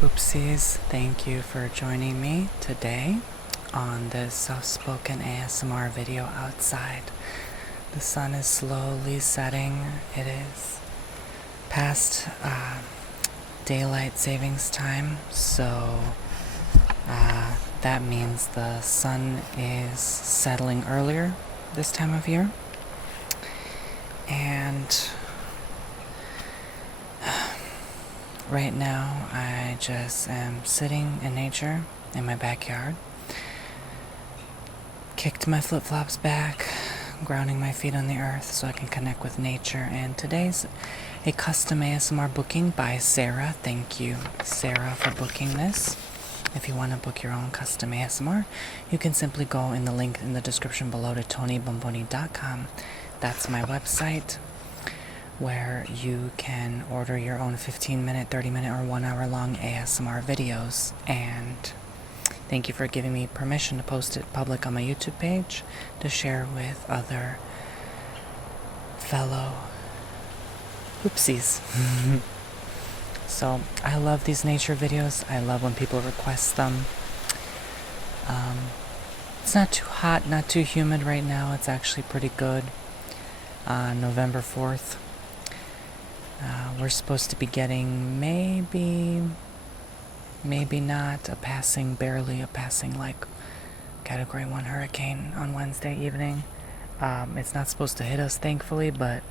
Oopsies, thank you for joining me today on this soft-spoken ASMR video outside. The sun is slowly setting. It is past daylight savings time, so that means the sun is settling earlier this time of year. And right now, I just am sitting in nature in my backyard. Kicked my flip-flops back, grounding my feet on the earth so I can connect with nature. And today's a custom ASMR booking by Sarah. Thank you, Sarah, for booking this. If you want to book your own custom ASMR, you can simply go in the link in the description below to tonybomboni.com. That's my website, where you can order your own 15-minute, 30-minute, or 1-hour long ASMR videos. And thank you for giving me permission to post it public on my YouTube page to share with other fellow oopsies. So I love these nature videos. I love when people request them. It's not too hot, not too humid right now. It's actually pretty good. November 4th. We're supposed to be getting maybe not barely a passing like Category 1 hurricane on Wednesday evening. It's not supposed to hit us, thankfully, but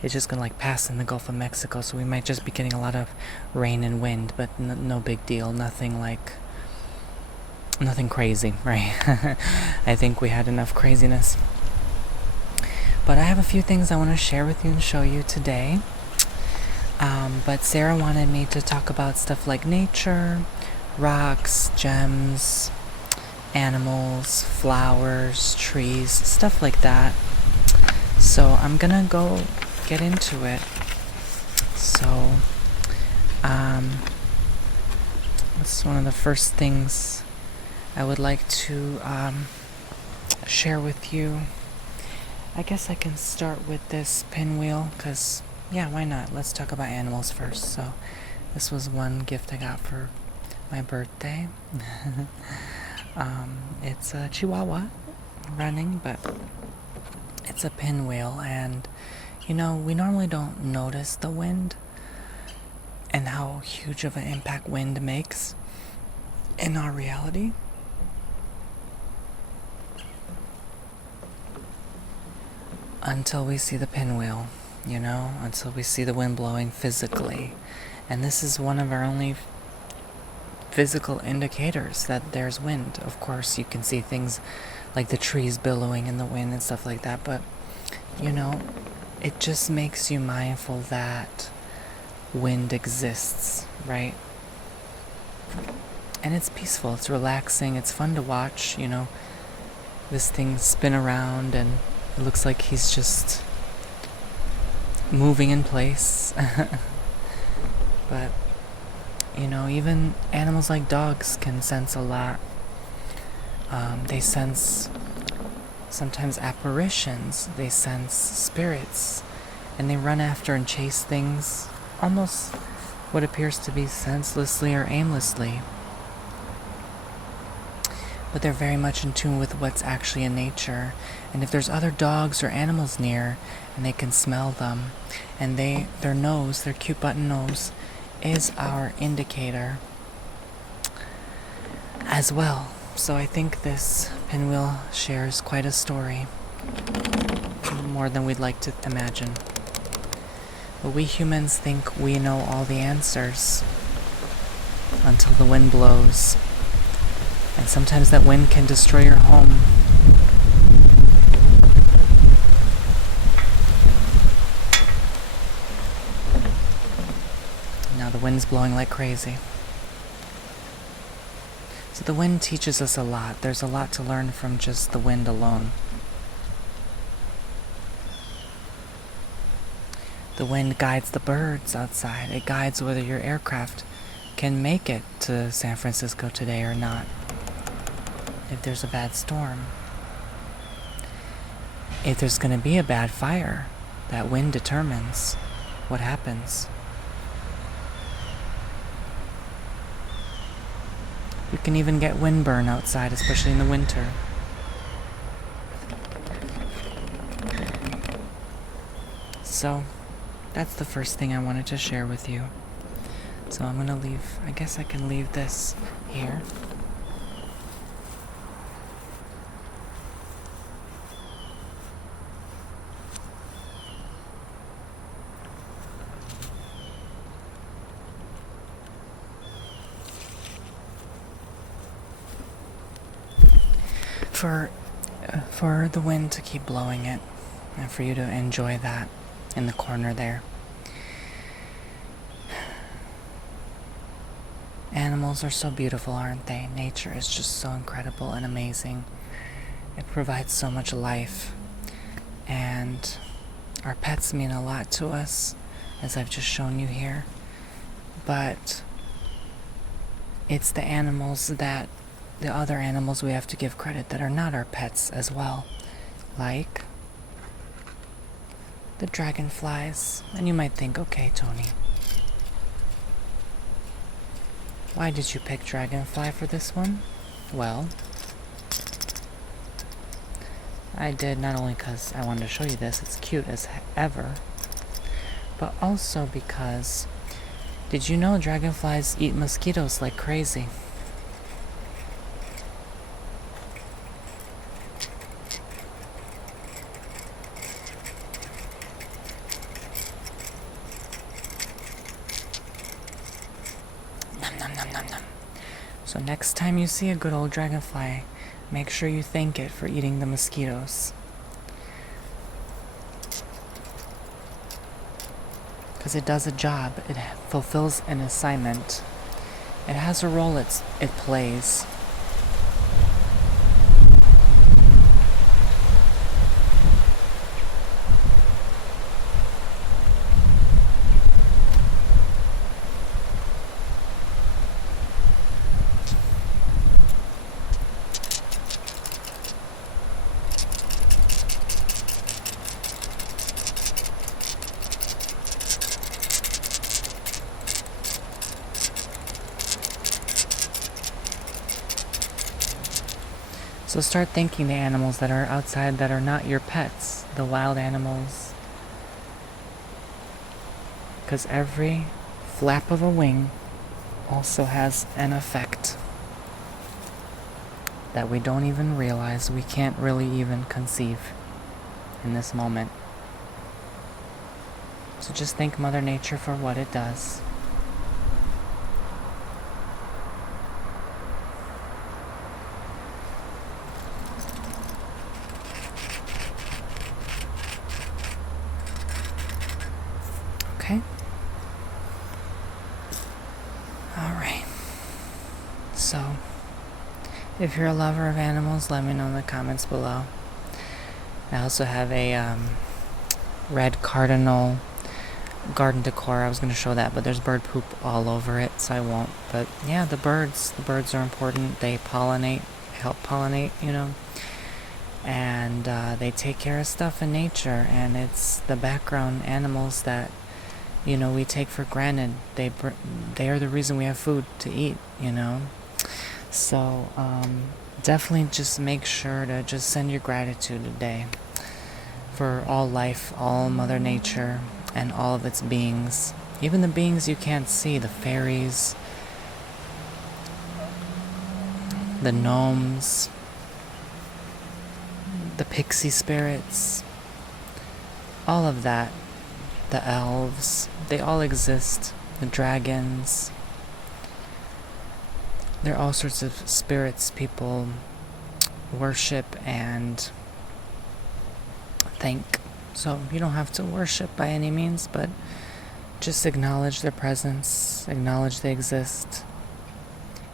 it's just gonna pass in the Gulf of Mexico, so we might just be getting a lot of rain and wind, but no big deal, nothing crazy, right? I think we had enough craziness. But I have a few things I want to share with you and show you today. But Sarah wanted me to talk about stuff like nature, rocks, gems, animals, flowers, trees, stuff like that. So I'm gonna go get into it. So, what's one of the first things I would like to share with you? I guess I can start with this pinwheel, because, yeah, why not? Let's talk about animals first. So, this was one gift I got for my birthday. It's a Chihuahua running, but it's a pinwheel, and, we normally don't notice the wind and how huge of an impact wind makes in our reality. Until we see the pinwheel, until we see the wind blowing physically. And this is one of our only physical indicators that there's wind. Of course, you can see things like the trees billowing in the wind and stuff like that, but, it just makes you mindful that wind exists, right? And it's peaceful, it's relaxing, it's fun to watch, this thing spin around, and it looks like he's just moving in place. But, even animals like dogs can sense a lot. They sense sometimes apparitions, they sense spirits, and they run after and chase things almost what appears to be senselessly or aimlessly. But they're very much in tune with what's actually in nature. And if there's other dogs or animals near, and they can smell them, and their nose, their cute button nose, is our indicator as well. So I think this pinwheel shares quite a story, more than we'd like to imagine. But we humans think we know all the answers until the wind blows. And sometimes that wind can destroy your home. Now the wind's blowing like crazy. So the wind teaches us a lot. There's a lot to learn from just the wind alone. The wind guides the birds outside. It guides whether your aircraft can make it to San Francisco today or not. If there's a bad storm. If there's going to be a bad fire, that wind determines what happens. You can even get windburn outside, especially in the winter. So, that's the first thing I wanted to share with you. So I'm gonna leave, I guess I can leave this here. For the wind to keep blowing it, and for you to enjoy that in the corner there. Animals are so beautiful, aren't they? Nature is just so incredible and amazing. It provides so much life, and our pets mean a lot to us, as I've just shown you here. But it's the other animals we have to give credit that are not our pets as well. Like the dragonflies. And you might think, okay, Tony, why did you pick dragonfly for this one? Well, I did not only because I wanted to show you this, it's cute as ever, but also because, did you know dragonflies eat mosquitoes like crazy? Nom nom nom nom nom. So next time you see a good old dragonfly, make sure you thank it for eating the mosquitoes. Because it does a job. It fulfills an assignment. It has a role it plays. So start thanking the animals that are outside that are not your pets, the wild animals. Because every flap of a wing also has an effect that we don't even realize, we can't really even conceive in this moment. So just thank Mother Nature for what it does. Okay? Alright. So, if you're a lover of animals, let me know in the comments below. I also have a red cardinal garden decor. I was going to show that, but there's bird poop all over it, so I won't. But yeah, the birds are important. They pollinate, help pollinate, and they take care of stuff in nature, and it's the background animals that we take for granted. They are the reason we have food to eat, So definitely just make sure to just send your gratitude today for all life, all Mother Nature, and all of its beings. Even the beings you can't see, the fairies, the gnomes, the pixie spirits, all of that. The elves, they all exist. The dragons. There are all sorts of spirits people worship and thank. So you don't have to worship by any means, but just acknowledge their presence, acknowledge they exist.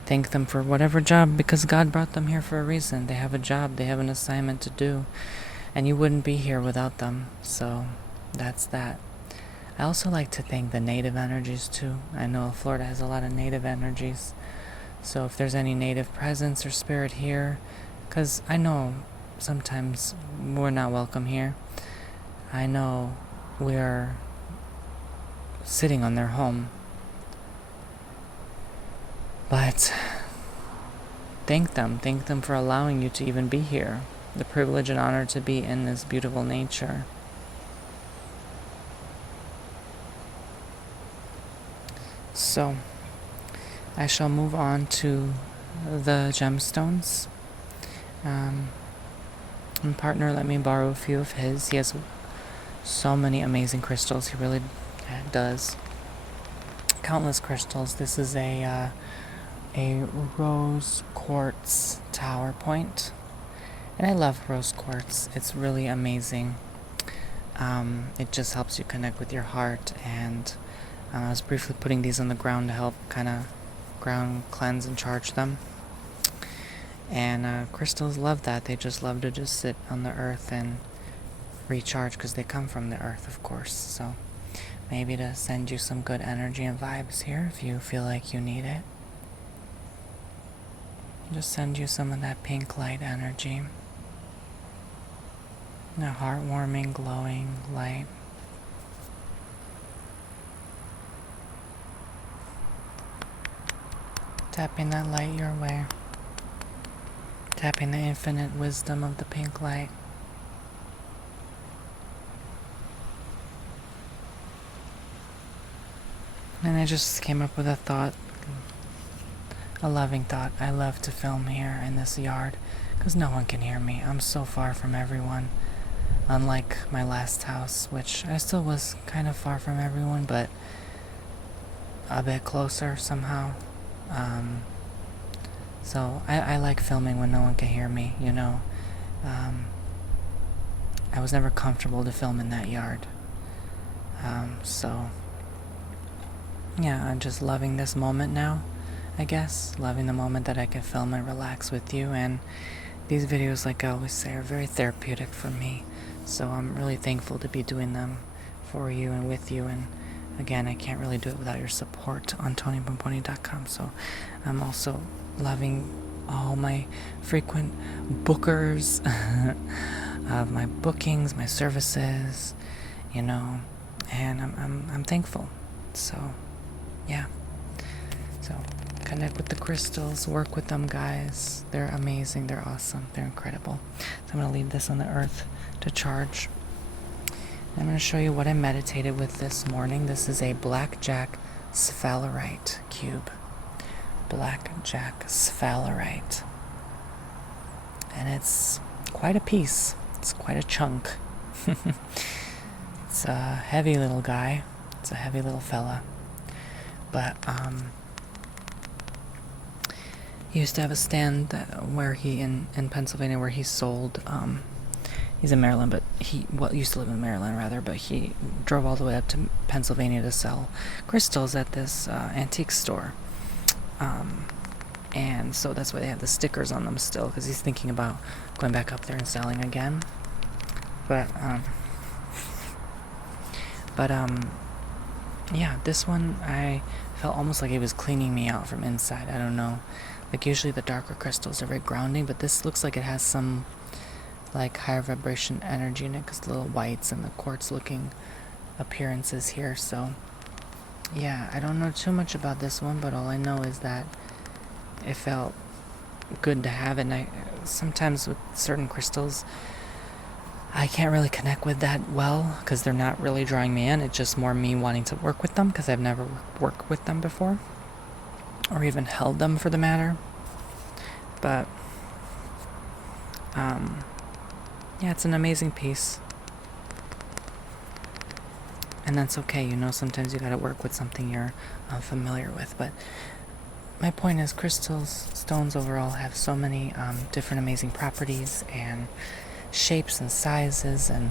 Thank them for whatever job, because God brought them here for a reason. They have a job, they have an assignment to do, and you wouldn't be here without them. So that's that. I also like to thank the native energies too. I know Florida has a lot of native energies. So if there's any native presence or spirit here, because I know sometimes we're not welcome here. I know we're sitting on their home. But thank them. Thank them for allowing you to even be here. The privilege and honor to be in this beautiful nature. So, I shall move on to the gemstones. And partner let me borrow a few of his. He has so many amazing crystals. He really does. Countless crystals. This is a rose quartz tower point. And I love rose quartz. It's really amazing. It just helps you connect with your heart. And I was briefly putting these on the ground to help kind of ground cleanse and charge them. And crystals love that. They just love to just sit on the earth and recharge because they come from the earth, of course. So maybe to send you some good energy and vibes here if you feel like you need it. Just send you some of that pink light energy. A heartwarming, glowing light. Tapping that light your way. Tapping the infinite wisdom of the pink light. And I just came up with a thought, a loving thought. I love to film here in this yard because no one can hear me. I'm so far from everyone. Unlike my last house, which I still was kind of far from everyone, but a bit closer somehow. So I like filming when no one can hear me, you know. I was never comfortable to film in that yard. So, yeah, I'm just loving this moment now, I guess. Loving the moment that I can film and relax with you. And these videos, like I always say, are very therapeutic for me. So I'm really thankful to be doing them for you and with you. And again, I can't really do it without your support on TonyBomboni.com. So I'm also loving all my frequent bookers of my bookings, my services, you know, and I'm thankful. So yeah. So connect with the crystals, work with them, guys. They're amazing, they're awesome, they're incredible. So I'm gonna leave this on the earth to charge. I'm going to show you what I meditated with this morning. This is a blackjack sphalerite cube. Blackjack sphalerite. And it's quite a piece. It's quite a chunk. It's a heavy little guy. It's a heavy little fella. But he used to have a stand where he in Pennsylvania where he sold he's in Maryland, but used to live in Maryland, rather, but he drove all the way up to Pennsylvania to sell crystals at this antique store. And so that's why they have the stickers on them still, because he's thinking about going back up there and selling again. But yeah, this one, I felt almost like it was cleaning me out from inside. I don't know. Like, usually the darker crystals are very grounding, but this looks like it has some like higher vibration energy in it because the little whites and the quartz looking appearances here. So yeah, I don't know too much about this one, but all I know is that it felt good to have it. And sometimes with certain crystals I can't really connect with that well because they're not really drawing me in. It's just more me wanting to work with them because I've never worked with them before, or even held them for the matter. But yeah, it's an amazing piece. And that's okay, you know, sometimes you gotta work with something you're familiar with. But my point is, crystals, stones overall, have so many different amazing properties and shapes and sizes. And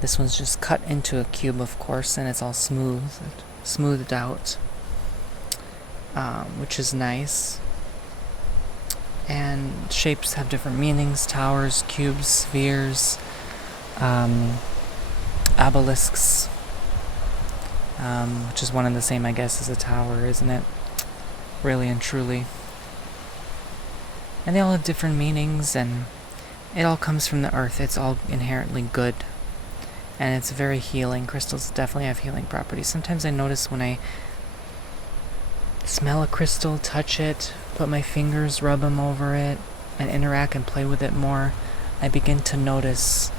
this one's just cut into a cube, of course, and it's all smoothed out, which is nice. And shapes have different meanings: towers, cubes, spheres, obelisks, which is one and the same, I guess, as a tower, isn't it? Really and truly. And they all have different meanings, and it all comes from the earth. It's all inherently good, and it's very healing. Crystals definitely have healing properties. Sometimes I notice when I smell a crystal, touch it, put my fingers, rub them over it, and interact and play with it more, I begin to notice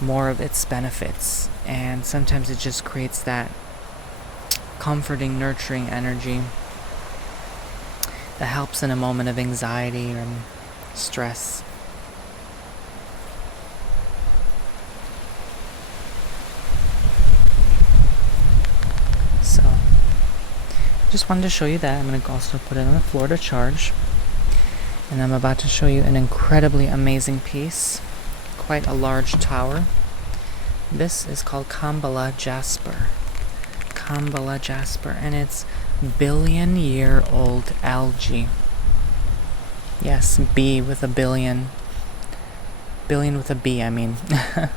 more of its benefits. And sometimes it just creates that comforting, nurturing energy that helps in a moment of anxiety or stress. So, just wanted to show you that. I'm going to also put it on the floor to charge. And I'm about to show you an incredibly amazing piece. Quite a large tower. This is called Kambala Jasper. Kambala Jasper. And it's billion-year-old algae. Yes, B with a billion. Billion with a B, I mean. A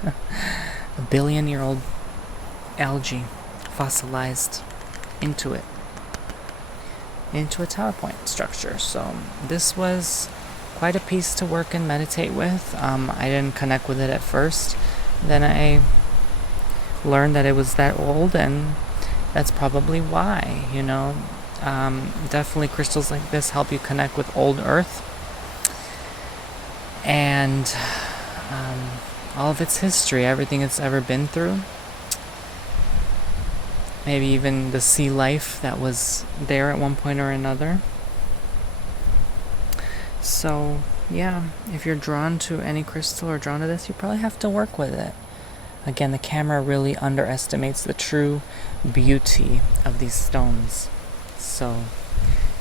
billion-year-old algae fossilized into it. Into a tower point structure. So this was quite a piece to work and meditate with. I didn't connect with it at first. Then I learned that it was that old, and that's probably why, definitely crystals like this help you connect with old earth and all of its history, everything it's ever been through. Maybe even the sea life that was there at one point or another. So, yeah, if you're drawn to any crystal or drawn to this, you probably have to work with it. Again, the camera really underestimates the true beauty of these stones. So,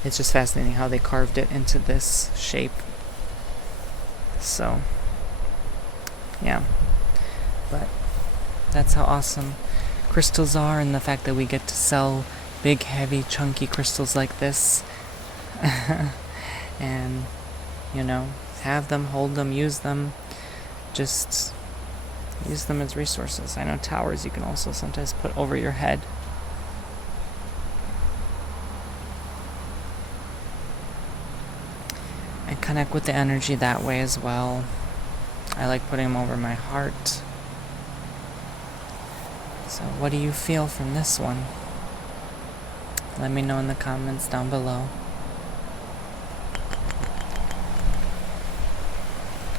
it's just fascinating how they carved it into this shape. So, yeah. But that's how awesome crystals are, and the fact that we get to sell big, heavy, chunky crystals like this. And, have them, hold them, use them. Just use them as resources. I know towers you can also sometimes put over your head. And connect with the energy that way as well. I like putting them over my heart. So what do you feel from this one? Let me know in the comments down below.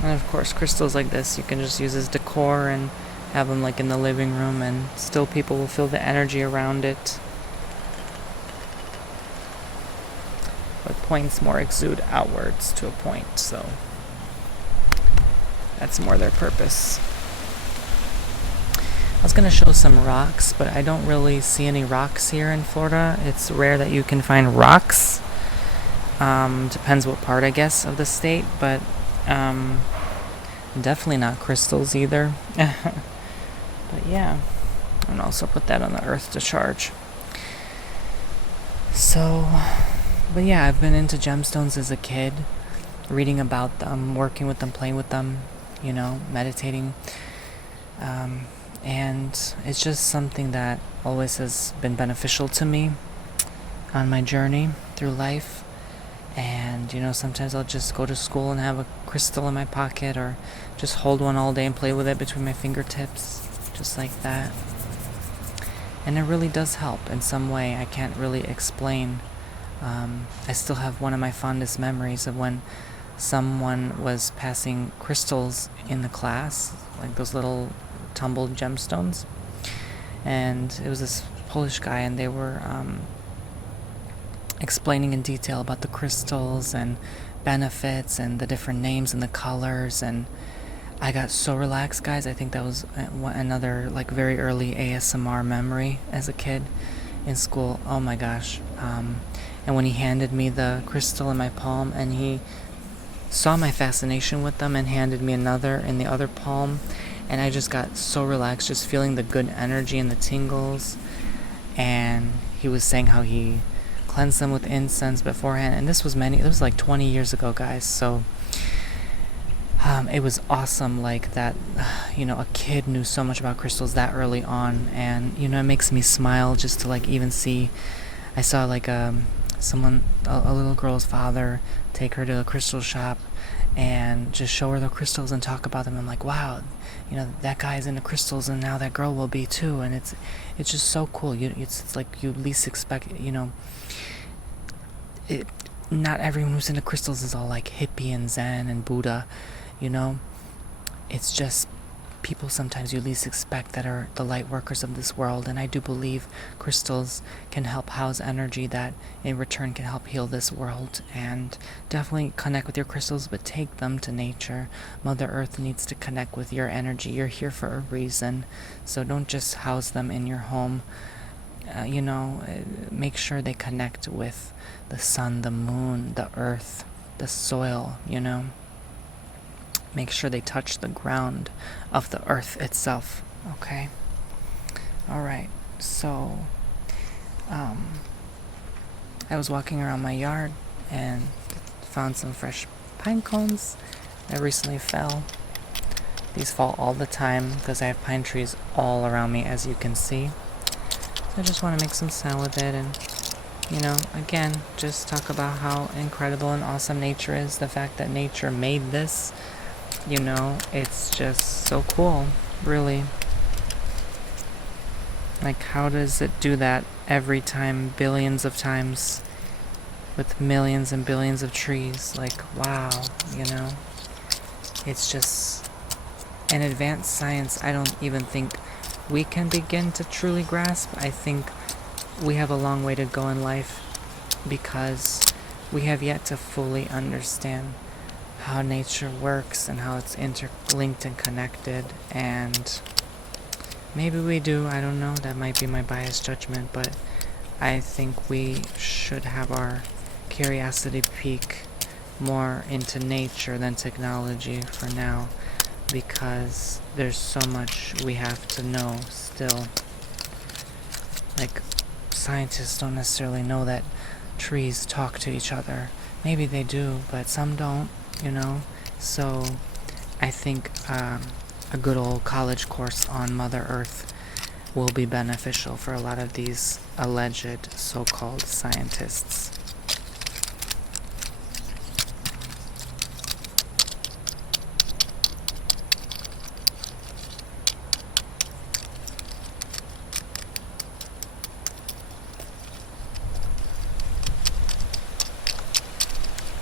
And of course, crystals like this you can just use as decor and have them like in the living room, and still people will feel the energy around it. But points more exude outwards to a point, so that's more their purpose. I was going to show some rocks, but I don't really see any rocks here in Florida. It's rare that you can find rocks. Depends what part, I guess, of the state, but definitely not crystals either. But yeah, and also put that on the earth to charge. So, but yeah, I've been into gemstones as a kid, reading about them, working with them, playing with them, meditating. And it's just something that always has been beneficial to me on my journey through life. And, sometimes I'll just go to school and have a crystal in my pocket, or just hold one all day and play with it between my fingertips, just like that. And it really does help in some way. I can't really explain. I still have one of my fondest memories of when someone was passing crystals in the class, like those little tumbled gemstones. And it was this Polish guy, and they were explaining in detail about the crystals and benefits and the different names and the colors, and I got so relaxed, guys. I think that was another very early ASMR memory as a kid in school. Oh my gosh. And when he handed me the crystal in my palm, and he saw my fascination with them and handed me another in the other palm, and I just got so relaxed, just feeling the good energy and the tingles. And he was saying how he cleansed them with incense beforehand, and it was like 20 years ago, guys. So it was awesome, like that. A kid knew so much about crystals that early on, and it makes me smile just to even see. I saw someone, a little girl's father, take her to a crystal shop and just show her the crystals and talk about them. I'm like, wow, that guy's into crystals, and now that girl will be too. And it's just so cool. It's like you least expect. not everyone who's into crystals is all like hippie and Zen and Buddha, you know? It's just people sometimes you least expect that are the light workers of this world, and I do believe crystals can help house energy that in return can help heal this world. And definitely connect with your crystals, but take them to nature. Mother Earth needs to connect with your energy. You're here for a reason, so don't just house them in your home. Make sure they connect with the sun, the moon, the earth, the soil, Make sure they touch the ground of the earth itself, okay? Alright, so I was walking around my yard and found some fresh pine cones that recently fell. These fall all the time because I have pine trees all around me, as you can see. So I just want to make some sound with it and, again, just talk about how incredible and awesome nature is. The fact that nature made this, it's just so cool, really. Like, how does it do that every time, billions of times, with millions and billions of trees? Like, wow, It's just an advanced science I don't even think we can begin to truly grasp. I think we have a long way to go in life because we have yet to fully understand how nature works and how it's interlinked and connected. And maybe we do, I don't know, that might be my biased judgment, but I think we should have our curiosity peak more into nature than technology for now, because there's so much we have to know still. Like, scientists don't necessarily know that trees talk to each other. Maybe they do, but some don't, So I think a good old college course on Mother Earth will be beneficial for a lot of these alleged so-called scientists.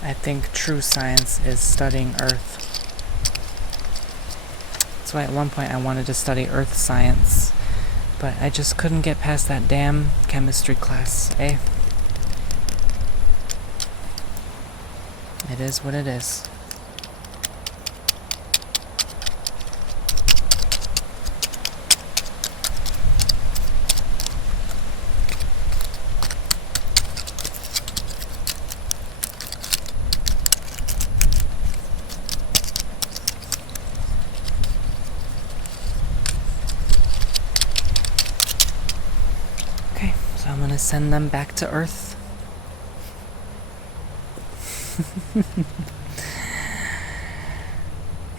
I think true science is studying Earth. That's why at one point I wanted to study Earth science, but I just couldn't get past that damn chemistry class, eh? It is what it is. I'm gonna send them back to Earth.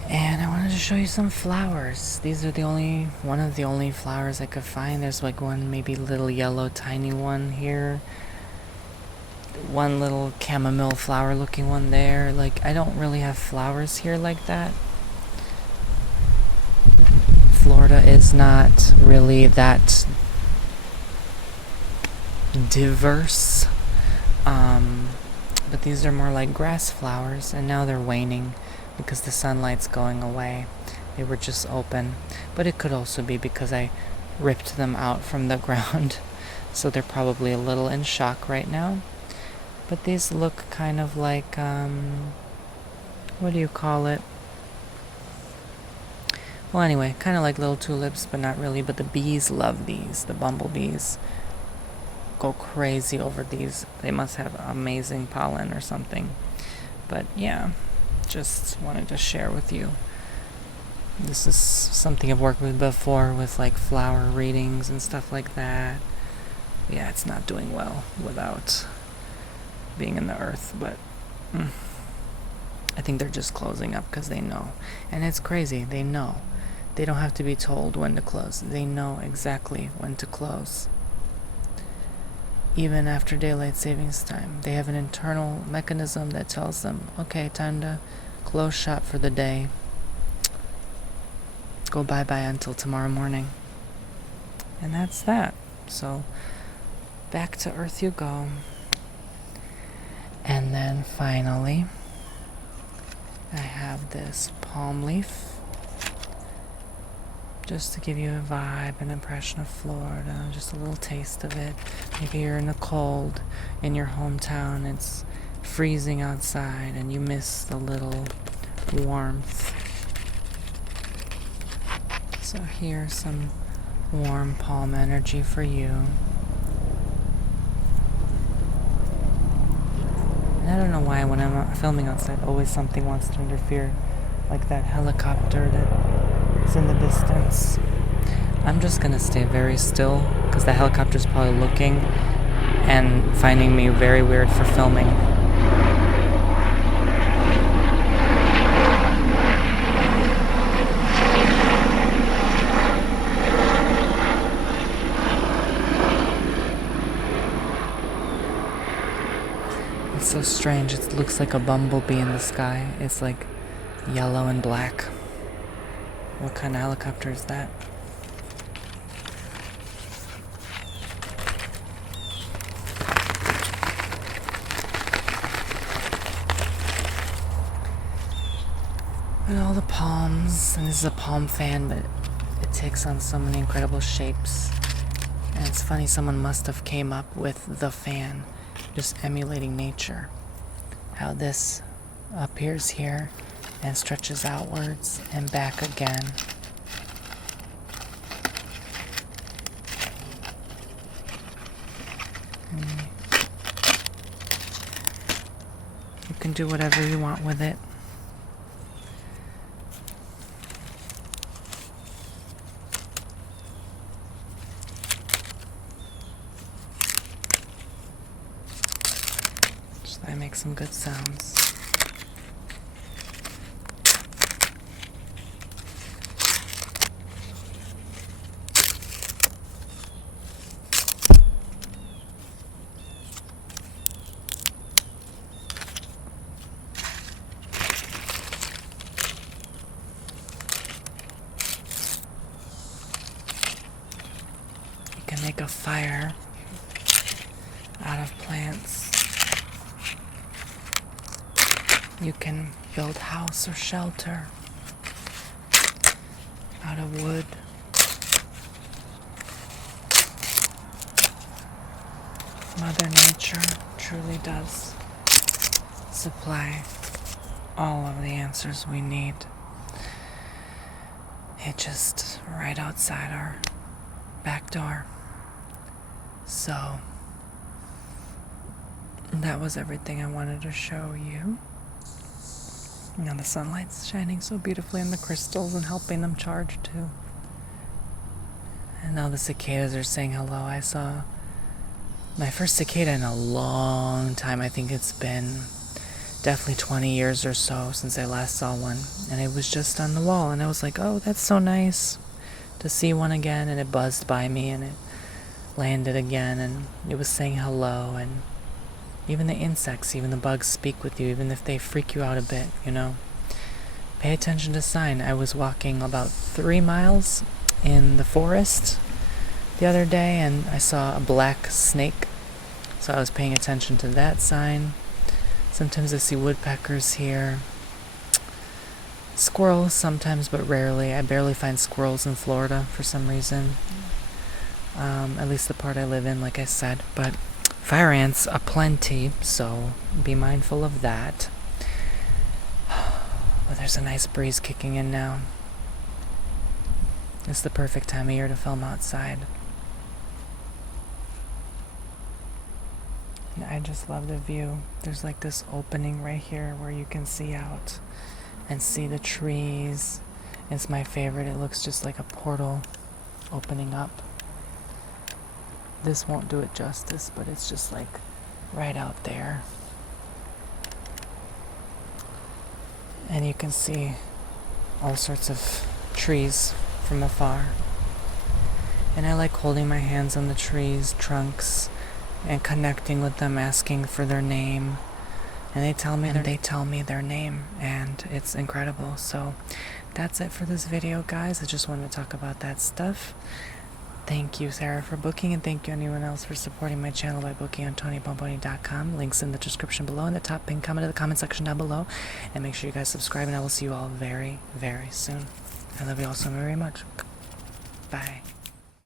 And I wanted to show you some flowers. These are one of the only flowers I could find. There's like one maybe little yellow tiny one here. One little chamomile flower looking one there. Like, I don't really have flowers here like that. Florida is not really that diverse, but these are more like grass flowers, and now they're waning because the sunlight's going away. They were just open, but it could also be because I ripped them out from the ground, so they're probably a little in shock right now. But these look kind of like, what do you call it? Well, anyway, kind of like little tulips, but not really. But the bees love these. The bumblebees go crazy over these. They must have amazing pollen or something. But yeah, just wanted to share with you. This is something I've worked with before, with like flower readings and stuff like that. Yeah, it's not doing well without being in the earth, but I think they're just closing up because they know. And it's crazy, they know. They don't have to be told when to close. They know exactly when to close. Even after daylight savings time, they have an internal mechanism that tells them, okay, time to close shop for the day. Go bye-bye until tomorrow morning. And that's that. So, back to Earth you go. And And then finally, I have this palm leaf, just to give you a vibe, an impression of Florida, just a little taste of it. Maybe you're in the cold in your hometown, it's freezing outside and you miss the little warmth. So here's some warm palm energy for you. And I don't know why when I'm filming outside, always something wants to interfere, like that helicopter that is in the distance. I'm just gonna stay very still, because the helicopter's probably looking and finding me very weird for filming. It's so strange. It looks like a bumblebee in the sky. It's like yellow and black. What kind of helicopter is that? And all the palms, and this is a palm fan, but it takes on so many incredible shapes. And it's funny, someone must have came up with the fan, just emulating nature. How this appears here and stretches outwards and back again. You can do whatever you want with it. I make some good sounds. You can make a fire out of plants. You can build house or shelter out of wood. Mother Nature truly does supply all of the answers we need. It's just right outside our back door. So that was everything I wanted to show you. Now the sunlight's shining so beautifully on the crystals and helping them charge too. And now the cicadas are saying hello. I saw my first cicada in a long time. I think it's been definitely 20 years or so since I last saw one. And it was just on the wall. And I was like, oh, that's so nice to see one again. And it buzzed by me and it landed again. And it was saying hello. And even the insects, even the bugs speak with you, even if they freak you out a bit, you know. Pay attention to sign. I was walking about 3 miles in the forest the other day and I saw a black snake. So I was paying attention to that sign. Sometimes I see woodpeckers here. Squirrels sometimes, but rarely. I barely find squirrels in Florida for some reason. At least the part I live in, like I said. But fire ants aplenty, so be mindful of that. But there's a nice breeze kicking in now. It's the perfect time of year to film outside. And I just love the view. There's like this opening right here where you can see out and see the trees. It's my favorite. It looks just like a portal opening up. This won't do it justice, but it's just like right out there. And you can see all sorts of trees from afar. And I like holding my hands on the trees' trunks and connecting with them, asking for their name. And they tell me their name, and it's incredible. So that's it for this video, guys. I just wanted to talk about that stuff. Thank you, Sarah, for booking, and thank you anyone else for supporting my channel by booking on TonyBomboni.com. Links in the description below, and the top pinned comment in the comment section down below. And make sure you guys subscribe, and I will see you all very, very soon. I love you all so very much. Bye.